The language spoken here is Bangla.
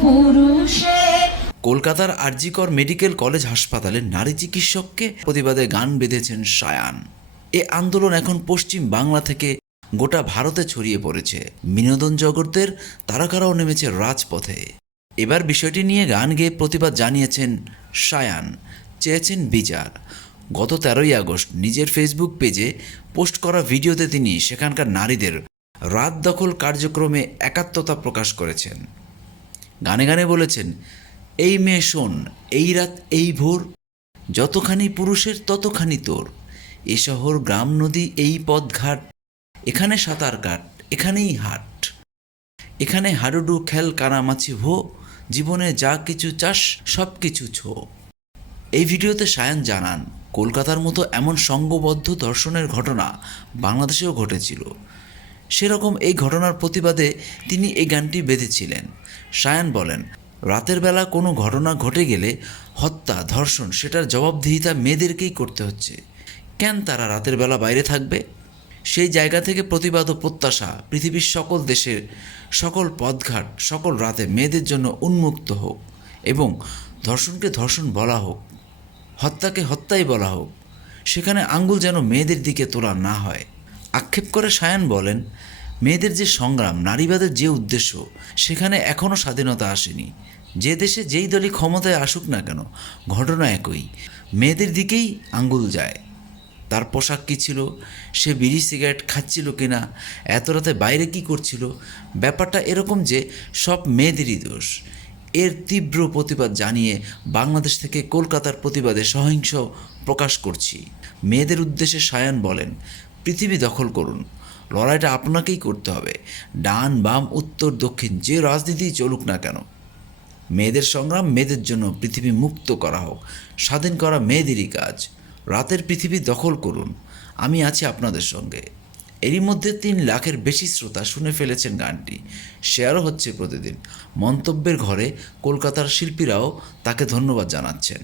পুরুষে? কলকাতার আরজিকর মেডিকেল কলেজ হাসপাতালে নারী চিকিৎসককে প্রতিবাদে গান বেঁধেছেন সায়ান। এ আন্দোলন এখন পশ্চিম বাংলা থেকে গোটা ভারতে ছড়িয়ে পড়েছে। বিনোদন জগতের তারকারাও নেমেছে রাজপথে। এবার বিষয়টি নিয়ে গান গেয়ে প্রতিবাদ জানিয়েছেন সায়ান। চেয়েছেন বিচার। গত তেরোই আগস্ট নিজের ফেসবুক পেজে পোস্ট করা ভিডিওতে তিনি সেখানকার নারীদের রাত দখল কার্যক্রমে একাত্মতা প্রকাশ করেছেন। গানে গানে বলেছেন, এই মেয়ে শোন, এই রাত এই ভোর, যতখানি পুরুষের ততখানি তোর। এ শহর, গ্রাম, নদী, এই পথঘাট, এখানে সাঁতার কাট, এখানেই হাট। এখানে হাডুডু খেল, কানামাছি ভো, জীবনে যা কিছু চাস, সব কিছু ছো। এই ভিডিওতে সায়ন জানান, কলকাতার মতো এমন সঙ্গবদ্ধ দর্শনের ঘটনা বাংলাদেশেও ঘটেছিল। সেরকম এই ঘটনার প্রতিবাদে তিনি এই গানটি বেঁধেছিলেন। সায়ান বলেন, রাতের বেলা কোনো ঘটনা ঘটে গেলে হত্যা, ধর্ষণ, সেটার জবাবদিহিতা মেয়েদেরকেই করতে হচ্ছে। কেন তারা রাতের বেলা বাইরে থাকবে? সেই জায়গা থেকে প্রতিবাদ ও প্রত্যাশা পৃথিবীর সকল দেশের সকল পথঘাট, সকল রাতে মেয়েদের জন্য উন্মুক্ত হোক এবং ধর্ষণকে ধর্ষণ বলা হোক, হত্যাকে হত্যাই বলা হোক, সেখানে আঙ্গুল যেন মেয়েদের দিকে তোলা না হয়। আক্ষেপ করে সায়ন বলেন, মেয়েদের যে সংগ্রাম, নারীবাদের যে উদ্দেশ্য, সেখানে এখনও স্বাধীনতা আসেনি। যে দেশে যেই দলই ক্ষমতায় আসুক না কেন, ঘটনা একই। মেয়েদের দিকেই আঙ্গুল যায়। তার পোশাক কী ছিল? সে বিড়ি সিগারেট খাচ্ছিল কি না এত রাতে বাইরে কী করছিল? ব্যাপারটা এরকম যে সব মেয়েদেরই দোষ। এর তীব্র প্রতিবাদ জানিয়ে বাংলাদেশ থেকে কলকাতার প্রতিবাদে সহিংস প্রকাশ করছি। মেয়েদের উদ্দেশ্যে সায়ন বলেন পৃথিবী দখল করুন। লড়াইটা আপনাকেই করতে হবে। ডান, বাম, উত্তর, দক্ষিণ, যে রাজনীতি চলুক না কেন। মেয়েদের সংগ্রাম মেয়েদের জন্য পৃথিবী মুক্ত করা হোক। স্বাধীন করা মেয়েদেরই কাজ। রাতের পৃথিবী দখল করুন। আমি আছি আপনাদের সঙ্গে। এরই মধ্যে তিন লাখের বেশি শ্রোতা শুনে ফেলেছেন গানটি। শেয়ারও হচ্ছে প্রতিদিন। মন্তব্যের ঘরে কলকাতার শিল্পীরাও তাকে ধন্যবাদ জানাচ্ছেন।